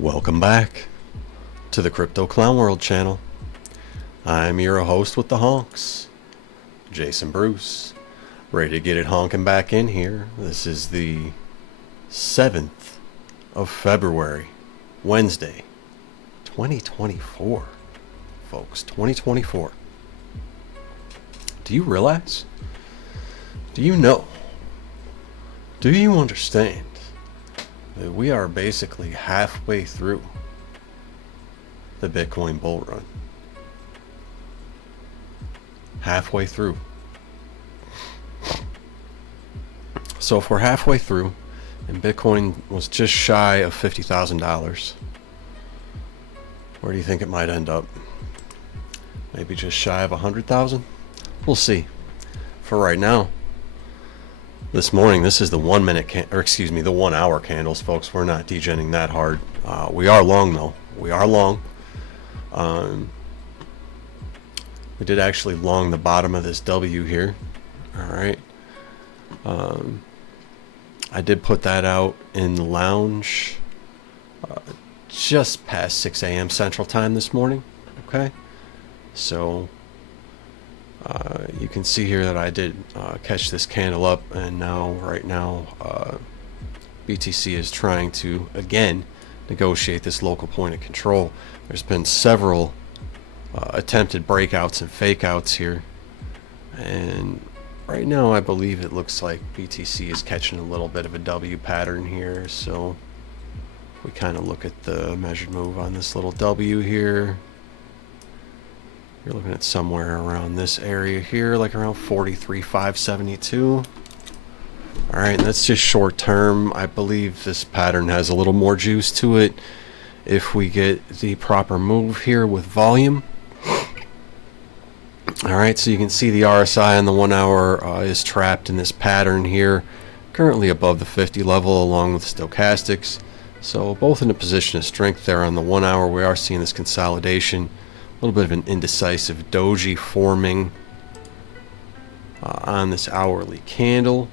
Welcome back to the Crypto Clown World channel. I'm your host with the honks, Jason Bruce, ready to get it honking back in here. This is the 7th of February, Wednesday, 2024, folks, 2024. Do you realize? Do you know? Do you understand that we are basically halfway through the Bitcoin bull run? Halfway through. So if we're halfway through and Bitcoin was just shy of $50,000, where do you think it might end up? Maybe just shy of 100,000? We'll see. For right now, this morning, this is the 1 minute the 1 hour candles, folks. We're not degenning that hard. We are long though. We are long. We did actually long the bottom of this W here. All right. I did put that out in the lounge just past 6 a.m. Central Time this morning. Okay. So you can see here that I did catch this candle up, and now right now BTC is trying to again negotiate this local point of control. There's been several attempted breakouts and fake outs here, and right now I believe it looks like BTC is catching a little bit of a W pattern here. So if we kind of look at the measured move on this little W here, you're looking at somewhere around this area here, like around 43,572. All right, and that's just short term. I believe this pattern has a little more juice to it if we get the proper move here with volume. All right, so you can see the RSI on the 1 hour is trapped in this pattern here, currently above the 50 level along with stochastics. So both in a position of strength there on the 1 hour. We are seeing this consolidation. A little bit of an indecisive doji forming on this hourly candle.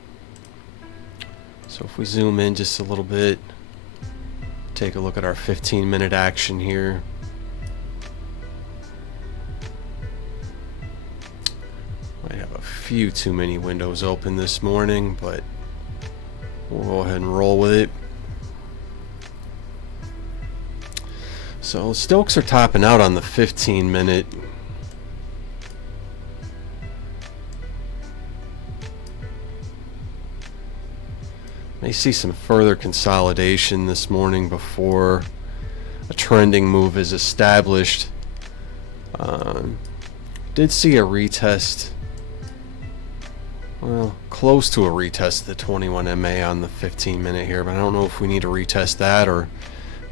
So if we zoom in just a little bit, take a look at our 15-minute action here. Might have a few too many windows open this morning, but we'll go ahead and roll with it. So Stokes are topping out on the 15-minute. May see some further consolidation this morning before a trending move is established. Did see a retest, well, close to a retest of the 21 MA on the 15-minute here, but I don't know if we need to retest that or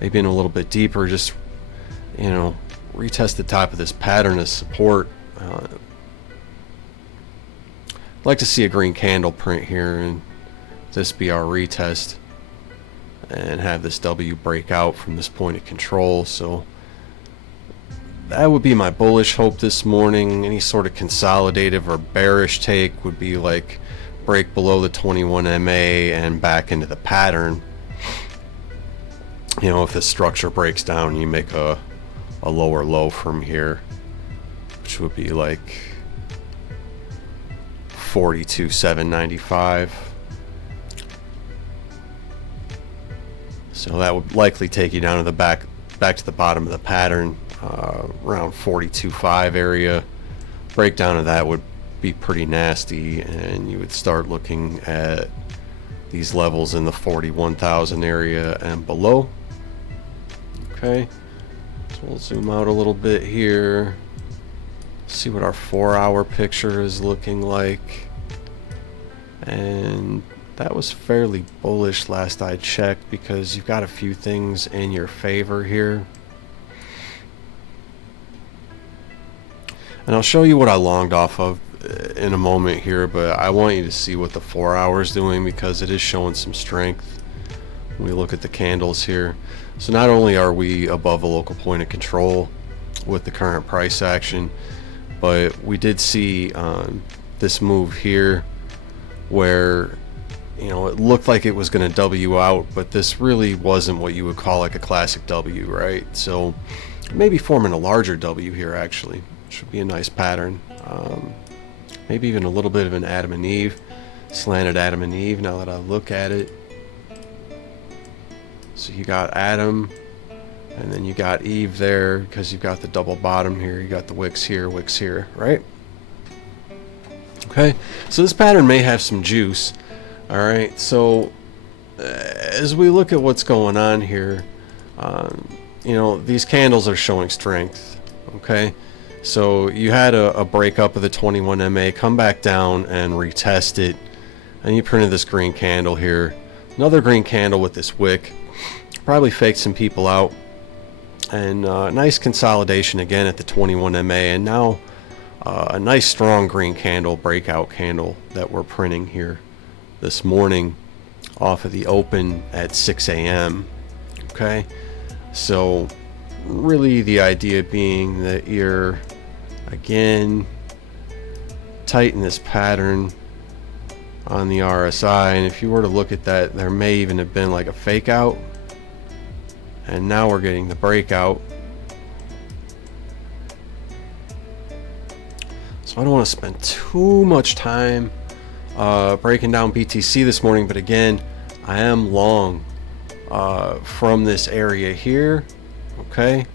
maybe in a little bit deeper, just retest the top of this pattern as support. I'd like to see a green candle print here and this be our retest and have this W break out from this point of control. So that would be my bullish hope this morning. Any sort of consolidative or bearish take would be like break below the 21 MA and back into the pattern. If the structure breaks down, you make a lower low from here, which would be like 42,795. So that would likely take you down to the back to the bottom of the pattern, around 42.5 area. Breakdown of that would be pretty nasty, and you would start looking at these levels in the 41,000 area and below. Okay, so we'll zoom out a little bit here, see what our 4 hour picture is looking like, and that was fairly bullish last I checked because you've got a few things in your favor here. And I'll show you what I longed off of in a moment here, but I want you to see what the 4 hour is doing because it is showing some strength when we look at the candles here. So not only are we above a local point of control with the current price action, but we did see this move here where you know, it looked like it was going to W out, but this really wasn't what you would call like a classic W, right? So maybe forming a larger W here actually should be a nice pattern. Maybe even a little bit of an Adam and Eve, slanted Adam and Eve, now that I look at it. So you got Adam, and then you got Eve there, because you've got the double bottom here, you got the wicks here, right? Okay, so this pattern may have some juice. Alright, so as we look at what's going on here, you know, these candles are showing strength. Okay, so you had a breakup of the 21 MA, come back down and retest it, and you printed this green candle here, another green candle with this wick, probably faked some people out, and nice consolidation again at the 21 MA, and now a nice strong green candle, breakout candle that we're printing here this morning off of the open at 6 a.m. Okay, so really the idea being that you're again tighten this pattern on the RSI, and if you were to look at that, there may even have been like a fake out, and now we're getting the breakout. So I don't want to spend too much time breaking down BTC this morning, but again, I am long from this area here. Okay,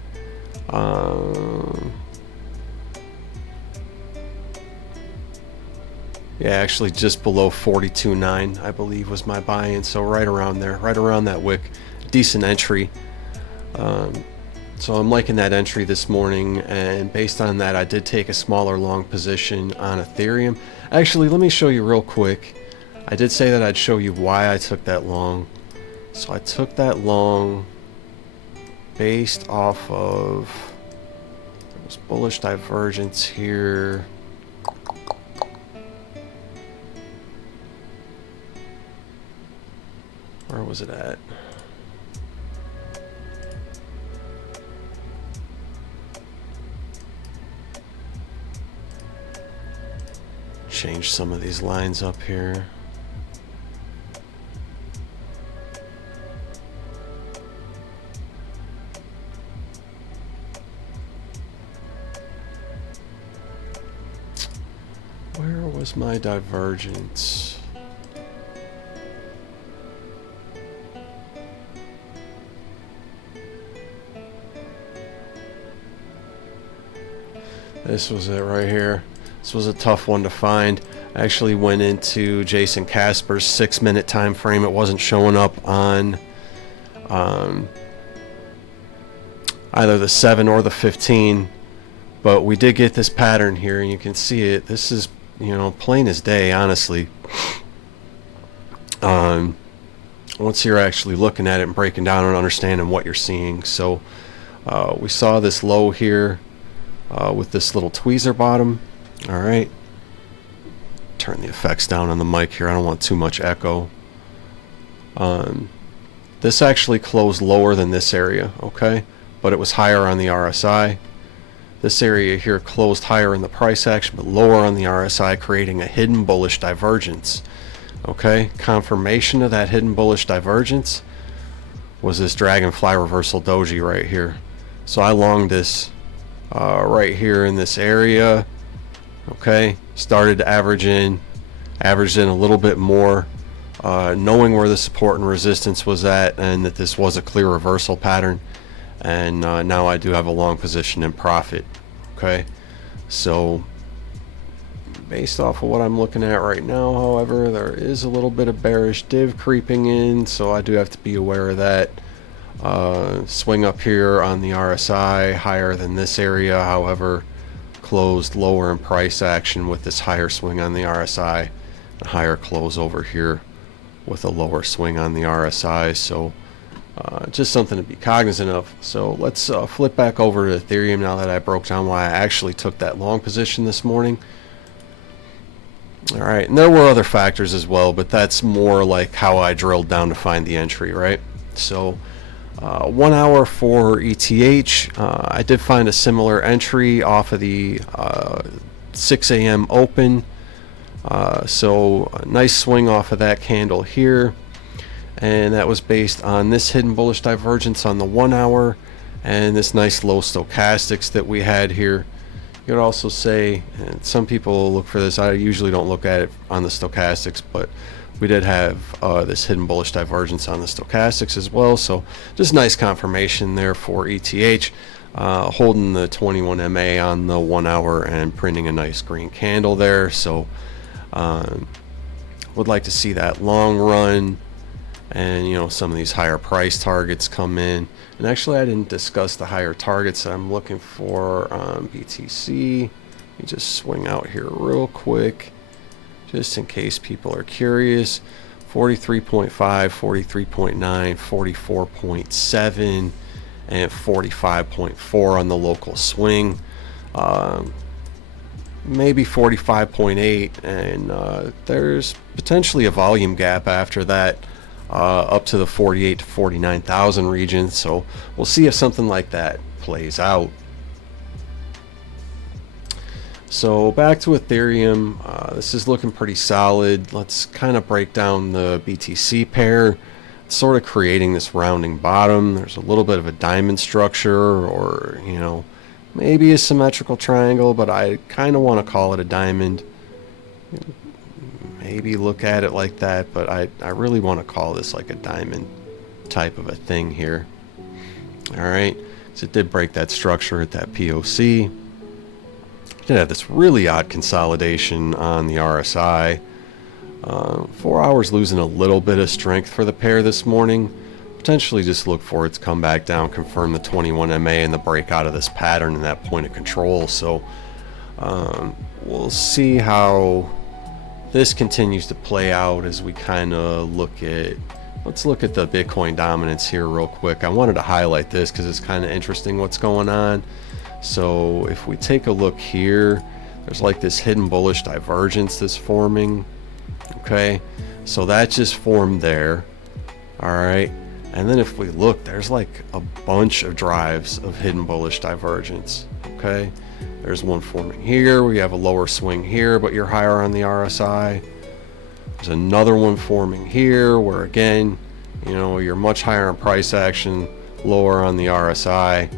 yeah, actually just below 42.9 I believe was my buy-in, so right around there, right around that wick, decent entry. So I'm liking that entry this morning, and based on that I did take a smaller long position on Ethereum. Actually, let me show you real quick. I did say that I'd show you why I took that long. So I took that long based off of, there was bullish divergence here. Where was it at? Change some of these lines up here. Where was my divergence? This was it right here. This was a tough one to find. I actually went into Jason Casper's 6-minute time frame. It wasn't showing up on either the 7 or the 15, but we did get this pattern here, and you can see it. This is, you know, plain as day, honestly. Once you're actually looking at it and breaking down and understanding what you're seeing. So we saw this low here with this little tweezer bottom. All right, turn the effects down on the mic here. I don't want too much echo. This actually closed lower than this area, okay, but it was higher on the RSI. This area here closed higher in the price action, but lower on the RSI, creating a hidden bullish divergence. Okay, confirmation of that hidden bullish divergence was this dragonfly reversal doji right here. So I longed this right here in this area. Okay, started to averaged in a little bit more, knowing where the support and resistance was at, and that this was a clear reversal pattern, and now I do have a long position in profit. Okay, so based off of what I'm looking at right now, however, there is a little bit of bearish div creeping in, so I do have to be aware of that. Swing up here on the RSI higher than this area, however, closed lower in price action with this higher swing on the RSI, a higher close over here with a lower swing on the RSI. So just something to be cognizant of. So let's flip back over to Ethereum now that I broke down why I actually took that long position this morning. All right, and there were other factors as well, but that's more like how I drilled down to find the entry, right? So 1 hour for ETH, I did find a similar entry off of the 6 a.m. open. So a nice swing off of that candle here, and that was based on this hidden bullish divergence on the 1 hour and this nice low stochastics that we had here. You could also say, and some people look for this, I usually don't look at it on the stochastics, but we did have this hidden bullish divergence on the stochastics as well. So just nice confirmation there for ETH, holding the 21 MA on the 1 hour and printing a nice green candle there. So would like to see that long run and, you know, some of these higher price targets come in. And actually, I didn't discuss the higher targets that I'm looking for on BTC. Let me just swing out here real quick, just in case people are curious. 43.5, 43.9, 44.7, and 45.4 on the local swing. Maybe 45.8, and there's potentially a volume gap after that, up to the 48 to 49,000 region. So we'll see if something like that plays out. So back to Ethereum, this is looking pretty solid. Let's kind of break down the BTC pair. It's sort of creating this rounding bottom. There's a little bit of a diamond structure, or, you know, maybe a symmetrical triangle, but I kind of want to call it a diamond. Maybe look at it like that, but I really want to call this like a diamond type of a thing here. Alright, so it did break that structure at that POC. It did have this really odd consolidation on the RSI. 4 hours losing a little bit of strength for the pair this morning. Potentially just look for it to come back down, confirm the 21 MA and the break out of this pattern and that point of control. So we'll see how this continues to play out as we kind of look at, let's look at the Bitcoin dominance here real quick. I wanted to highlight this because it's kind of interesting what's going on. So if we take a look here, there's like this hidden bullish divergence that's forming. Okay, so that just formed there. All right, and then if we look, there's like a bunch of drives of hidden bullish divergence. Okay, there's one forming here. We have a lower swing here, but you're higher on the RSI. There's another one forming here where, again, you know, you're much higher in price action, lower on the RSI,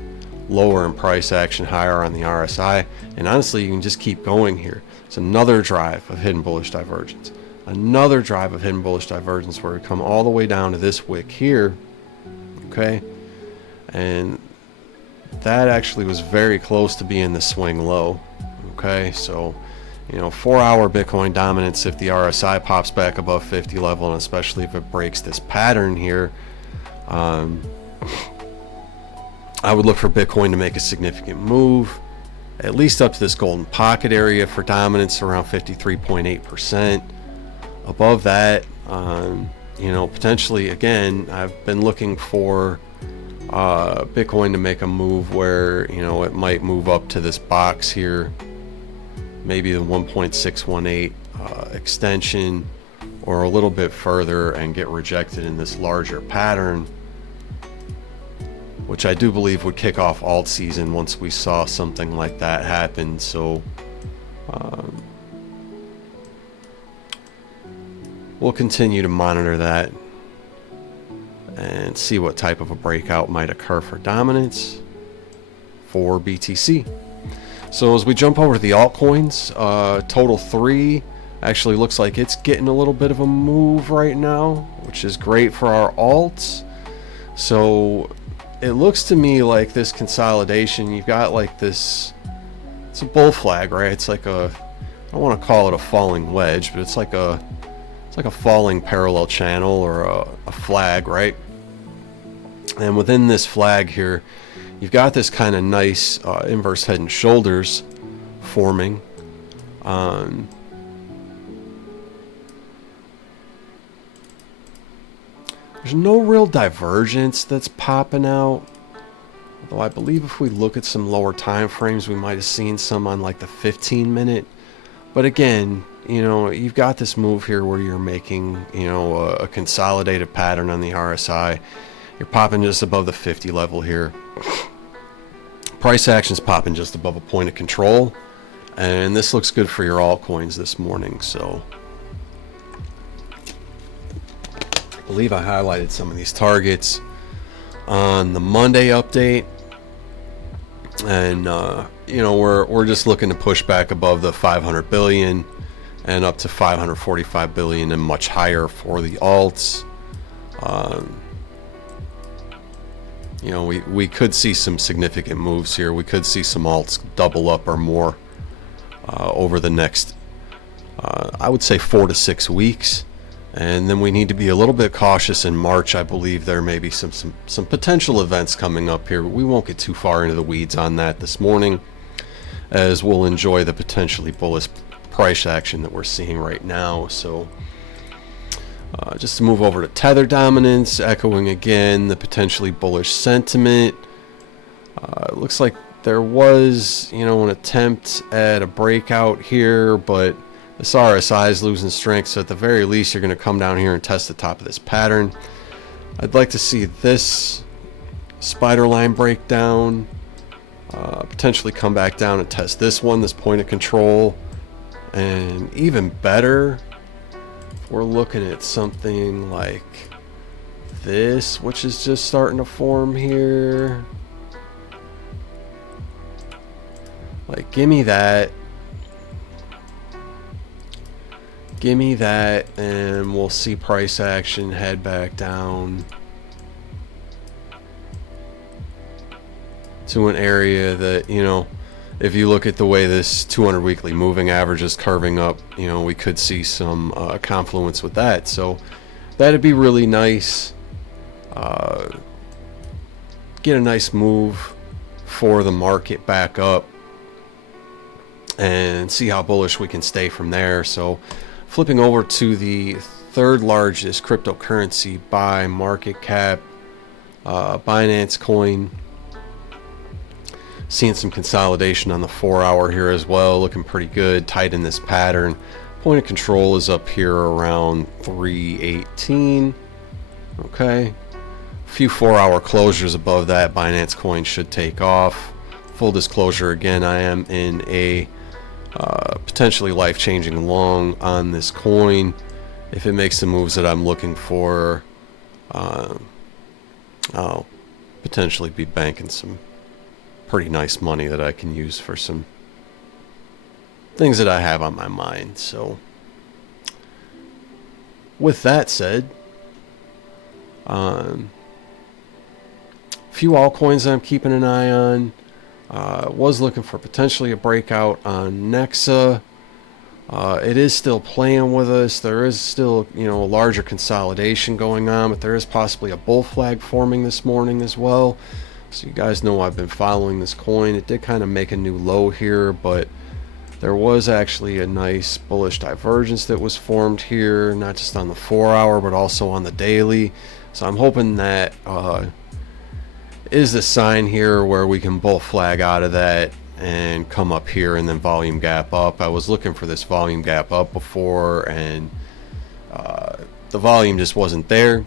lower in price action, higher on the RSI. And honestly, you can just keep going here. It's another drive of hidden bullish divergence. Another drive of hidden bullish divergence where we come all the way down to this wick here. Okay, and that actually was very close to being the swing low. Okay, so, you know, 4 hour Bitcoin dominance, if the RSI pops back above 50 level, and especially if it breaks this pattern here, I would look for Bitcoin to make a significant move, at least up to this golden pocket area for dominance around 53.8%. Above that, you know, potentially, again, I've been looking for Bitcoin to make a move where, you know, it might move up to this box here, maybe the 1.618 extension, or a little bit further and get rejected in this larger pattern, which I do believe would kick off alt season once we saw something like that happen. So we'll continue to monitor that and see what type of a breakout might occur for dominance for BTC. So as we jump over to the altcoins, total 3 actually looks like it's getting a little bit of a move right now, which is great for our alts. So it looks to me like this consolidation, you've got like this, it's a bull flag, right? It's like a, I don't want to call it a falling wedge, but it's like a falling parallel channel, or a flag, right? And within this flag here, you've got this kind of nice inverse head and shoulders forming. There's no real divergence that's popping out, although I believe if we look at some lower time frames, we might have seen some on like the 15-minute. But again, you know, you've got this move here where you're making, you know, a consolidated pattern on the RSI. You're popping just above the 50 level here. Price action's popping just above a point of control. And this looks good for your altcoins this morning. So I believe I highlighted some of these targets on the Monday update. And we're just looking to push back above the 500 billion and up to 545 billion and much higher for the alts. We could see some significant moves here. We could see some alts double up or more over the next, I would say, 4 to 6 weeks. And then we need to be a little bit cautious in March. I believe there may be some potential events coming up here, but we won't get too far into the weeds on that this morning, as we'll enjoy the potentially bullish price action that we're seeing right now. So just to move over to Tether dominance, echoing again the potentially bullish sentiment. It looks like there was, an attempt at a breakout here, but this RSI is losing strength, so at the very least you're going to come down here and test the top of this pattern. I'd like to see this spider line break down, potentially come back down and test this one, this point of control, and even better, we're looking at something like this, which is just starting to form here. Like, give me that, and we'll see price action head back down to an area that, if you look at the way this 200 weekly moving average is curving up, we could see some confluence with that. So that'd be really nice. Get a nice move for the market back up and see how bullish we can stay from there. So flipping over to the third largest cryptocurrency by market cap, Binance Coin. Seeing some consolidation on the 4-hour here as well, looking pretty good, tight in this pattern. Point of control is up here around 318. Okay, a few 4-hour closures above that, Binance Coin should take off. Full disclosure, again, I am in a potentially life-changing long on this coin. If it makes the moves that I'm looking for, I'll potentially be banking some pretty nice money that I can use for some things that I have on my mind. So with that said, few altcoins I'm keeping an eye on. Was looking for potentially a breakout on Nexa. It is still playing with us. There is still, a larger consolidation going on, but there is possibly a bull flag forming this morning as well. So you guys know I've been following this coin. It did kind of make a new low here, but there was actually a nice bullish divergence that was formed here, not just on the 4-hour, but also on the daily. So I'm hoping that is the sign here where we can bull flag out of that and come up here and then volume gap up. I was looking for this volume gap up before, and the volume just wasn't there.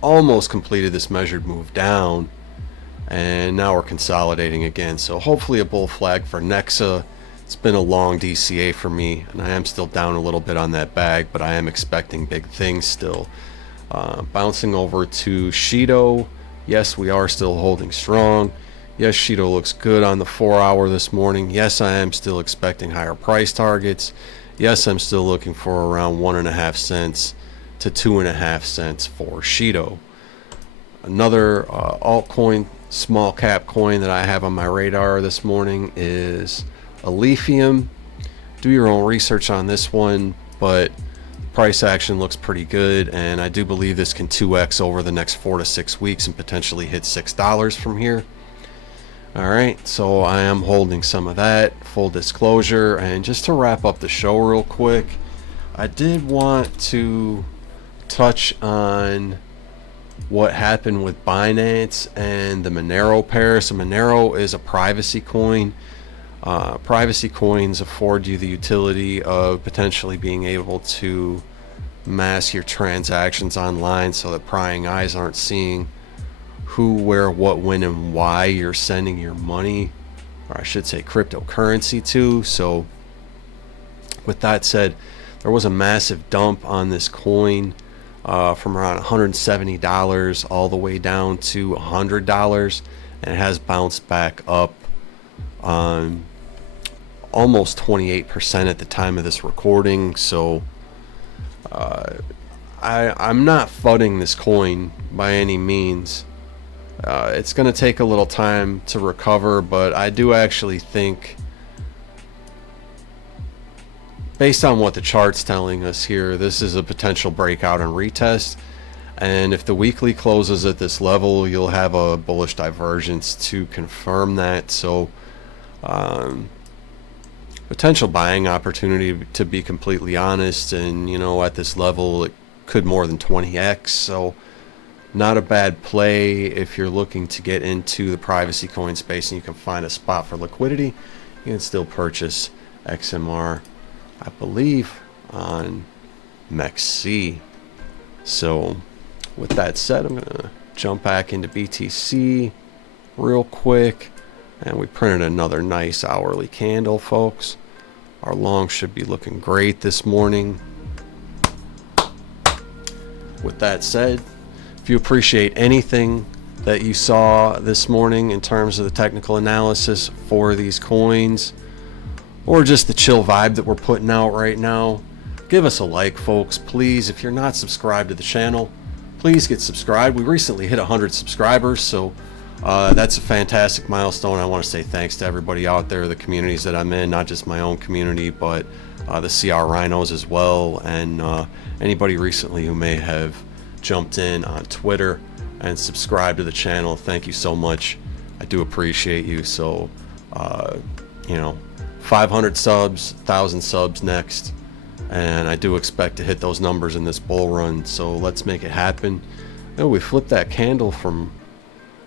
Almost completed this measured move down, and now we're consolidating again. So hopefully a bull flag for Nexa. It's been a long DCA for me, and I am still down a little bit on that bag, but I am expecting big things still. Bouncing over to Shido. Yes, we are still holding strong. Yes, Shido looks good on the 4-hour this morning. Yes, I am still expecting higher price targets. Yes, I'm still looking for around 1.5 cents to 2.5 cents for Shido. Another altcoin, small cap coin that I have on my radar this morning is Ethereum. Do your own research on this one, but price action looks pretty good, and I do believe this can 2x over the next 4 to 6 weeks and potentially hit $6 from here. Alright, so I am holding some of that, full disclosure. And just to wrap up the show real quick, I did want to touch on what happened with Binance and the Monero pair. So Monero is a privacy coin. Privacy coins afford you the utility of potentially being able to mask your transactions online so that prying eyes aren't seeing who, where, what, when, and why you're sending your money or I should say cryptocurrency too. So with that said, there was a massive dump on this coin from around $170 all the way down to $100, and it has bounced back up almost 28% at the time of this recording. So I'm not fudding this coin by any means. It's going to take a little time to recover, but I do actually think, based on what the chart's telling us here, this is a potential breakout and retest. And if the weekly closes at this level, you'll have a bullish divergence to confirm that. So potential buying opportunity, to be completely honest, and at this level it could more than 20x. So not a bad play if you're looking to get into the privacy coin space and you can find a spot for liquidity. You can still purchase XMR, I believe, on MEXC. So with that said, I'm gonna jump back into BTC real quick, and we printed another nice hourly candle, folks. Our long should be looking great this morning. With that said, if you appreciate anything that you saw this morning in terms of the technical analysis for these coins, or just the chill vibe that we're putting out right now, give us a like, folks, please. If you're not subscribed to the channel, please get subscribed. We recently hit 100 subscribers, so that's a fantastic milestone. I want to say thanks to everybody out there, the communities that I'm in, not just my own community, but the CR Rhinos as well, and anybody recently who may have jumped in on Twitter and subscribed to the channel. Thank you so much. I do appreciate you. So 500 subs, 1,000 subs next, and I do expect to hit those numbers in this bull run, so let's make it happen. Oh, we flipped that candle from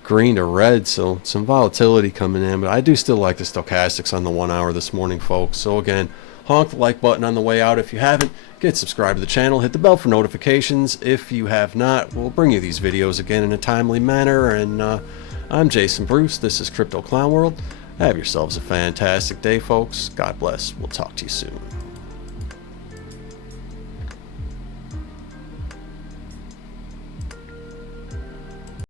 green to red, so some volatility coming in, but I do still like the stochastics on the 1 hour this morning, folks. So again, honk the like button on the way out if you haven't. Get subscribed to the channel, hit the bell for notifications if you have not. We'll bring you these videos again in a timely manner, and I'm Jason Bruce. This is Crypto Clown World. Have yourselves a fantastic day, folks. God bless. We'll talk to you soon.